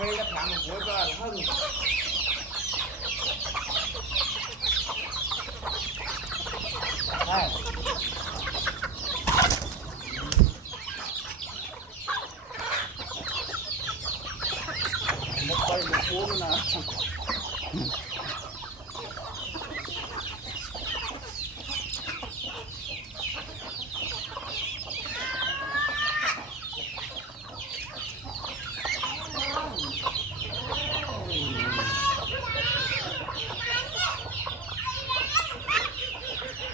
đây là thằng một bữa ra hơn này một quay một cuốn nào